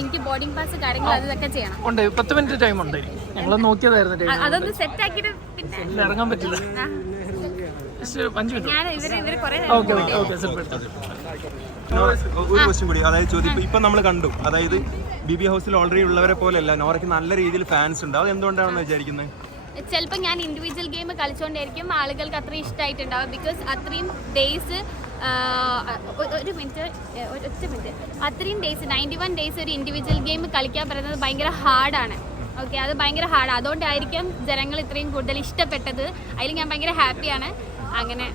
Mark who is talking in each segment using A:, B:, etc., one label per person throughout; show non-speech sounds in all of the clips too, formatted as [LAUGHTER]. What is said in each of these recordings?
A: എനിക്ക് boarding pass കാര്യങ്ങൾ അതൊക്കെ ചെയ്യണം.
B: ഉണ്ട്. പത്ത് മിനിറ്റ് ടൈം ഉണ്ട്. ഞങ്ങൾ നോക്കിയതായിരുന്നു
A: അതൊന്ന് സെറ്റ് ആക്കിയിട്ട് പിന്നെ
B: ഇറങ്ങാൻ പറ്റില്ല.
C: ഒരു ക്വസ്റ്റ്യൻ കൂടി. അതായത് ചോദ്യം ഇപ്പൊ നമ്മൾ കണ്ടു. അതായത് ബി ബി ഹൗസിൽ ഓൾറെഡി ഉള്ളവരെ പോലെയല്ല നോറയ്ക്ക് നല്ല രീതിയിൽ ഫാൻസ് ഉണ്ട്. അത് എന്തുകൊണ്ടാണെന്ന് വിചാരിക്കുന്നത്
A: ചിലപ്പോൾ ഞാൻ ഇൻഡിവിജ്വൽ ഗെയിം കളിച്ചുകൊണ്ടായിരിക്കും ആളുകൾക്ക് അത്രയും ഇഷ്ടമായിട്ടുണ്ടാവും ബിക്കോസ് അത്രയും ഡേയ്സ് ഒരു മിനിറ്റ് ഒറ്റ മിനിറ്റ് അത്രയും ഡേയ്സ് നയന്റി വൺ ഡേയ്സ് ഒരു ഇൻഡിവിജ്വൽ ഗെയിം കളിക്കാൻ പറയുന്നത് ഭയങ്കര ഹാർഡാണ് ഓക്കെ അത് ഭയങ്കര ഹാർഡ് അതുകൊണ്ടായിരിക്കും ജനങ്ങൾ ഇത്രയും കൂടുതൽ ഇഷ്ടപ്പെട്ടത്. അതിൽ ഞാൻ ഭയങ്കര ഹാപ്പിയാണ് അങ്ങനെ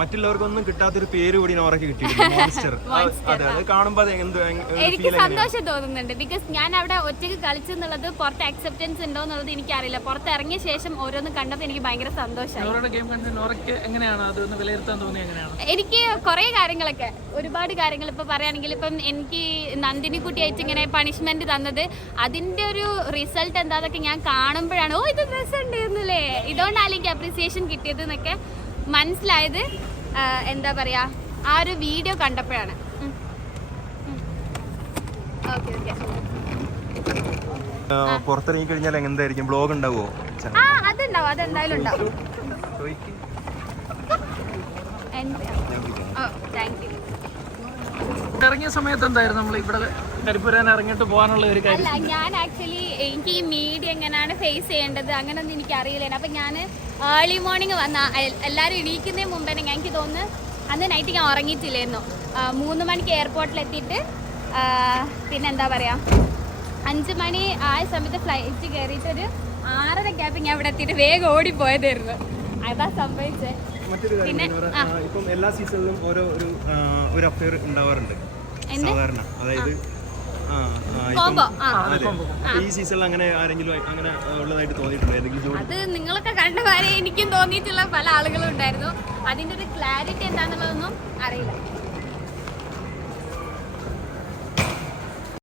C: മറ്റുള്ളവർക്കൊന്നും കിട്ടാത്തൊരു പേര് കൂടി നോറയ്ക്ക് കിട്ടിയിട്ടുണ്ട്. മോൺസ്റ്റർ [LAUGHS] അതെ അത്. കാണുമ്പോൾ അത് എന്ത്
A: എനിക്ക് സന്തോഷം തോന്നുന്നുണ്ട്. ബിക്കോസ് ഞാൻ അവിടെ ഒറ്റയ്ക്ക് കളിച്ചെന്നുള്ളത് പുറത്ത് അക്സെപ്റ്റൻസ് ഉണ്ടോ എന്നുള്ളത് എനിക്കറിയില്ല. പുറത്ത് ഇറങ്ങിയ ശേഷം ഓരോന്ന് കണ്ടപ്പോൾ എനിക്ക് ഭയങ്കര സന്തോഷമായി.
B: നോറയുടെ ഗെയിം കണ്ട് നോറയ്ക്ക് എങ്ങനെയാണ്? അതൊന്ന് വിലയിരുത്താൻ തോന്നി എങ്ങനെയാണ്?
A: എനിക്ക് കുറേ കാര്യങ്ങളൊക്കെ ഒരുപാട് കാര്യങ്ങൾ ഇപ്പോൾ പറയുകയാണെങ്കിൽ ഇപ്പം എനിക്ക് നന്ദിനി കുട്ടിയായിട്ട് ഇങ്ങനെ പണിഷ്മെന്റ് തന്നത് അതിന്റെ ഒരു റിസൾട്ട് എന്താന്നൊക്കെ ഞാൻ കാണുമ്പോഴാണ് ഓ ഇത് രസമുണ്ട് എന്നല്ലേ? ഇതുകൊണ്ടാണ് എനിക്ക് അപ്രീസിയേഷൻ കിട്ടിയത് എന്നൊക്കെ മനസ്സിലായത് എന്താ പറയുക ആ ഒരു വീഡിയോ കണ്ടപ്പോഴാണ്. Okay okay.
C: പുറത്തിറങ്ങി കഴിഞ്ഞാൽ എന്തായിരിക്കും ബ്ലോഗ് ഉണ്ടാവോ
A: ആ അതുണ്ടാവും അതെന്തായാലും ഉണ്ടാവും.
B: ഇറങ്ങിയ സമയത്ത് എന്തായിരുന്നു നമ്മൾ ഇവിടെ കരിപ്പുരാൻ ഇറങ്ങിയിട്ട് പോകാനുള്ള ഒരു കാര്യം?
A: ഞാൻ ആക്ച്വലി എനിക്ക് ഈ എങ്ങനെയാണ് ഫേസ് ചെയ്യേണ്ടത്? അങ്ങനെയൊന്നും എനിക്ക് അറിയില്ല അപ്പം ഞാൻ ഏർലി മോർണിംഗ് വന്ന എല്ലാവരും എണീക്കുന്നതിന് മുമ്പ് തന്നെ എനിക്ക് തോന്നുന്നു അന്ന് നൈറ്റ് ഞാൻ ഉറങ്ങിയിട്ടില്ലായിരുന്നു. മൂന്ന് മണിക്ക് എയർപോർട്ടിലെത്തിയിട്ട് എന്താ പിന്നെന്താ പറയുക അഞ്ച് മണി ആ സമയത്ത് ഫ്ലൈറ്റ് കയറിയിട്ട് ഒരു ആറരക്കകത്ത് ഞാൻ ഇവിടെ എത്തിയിട്ട് വേഗം ഓടിപ്പോയതായിരുന്നു. അതാ സംഭവിച്ചത് പിന്നെ,
C: എല്ലാ സീസണിലും ഓരോ ഒരു അഫയർ ഉണ്ടാവാറുണ്ട്. സാധാരണ. അതായത്
A: കോംബോ. ആ.
C: അതെ. ഈ സീസണിൽ അങ്ങനെ ആരെങ്കിലും അങ്ങനെ ഉള്ളതായിട്ട് തോന്നിയിട്ടുണ്ടോ? ഏതെങ്കിലും
A: അത് നിങ്ങളൊക്കെ കണ്ട വരെ എനിക്കും തോന്നിയിട്ടുള്ള പല ആളുകളും ഉണ്ടായിരുന്നു. അതിന്റെ ഒരു ക്ലാരിറ്റി എന്താണെന്നുള്ളതൊന്നും അറിയില്ല.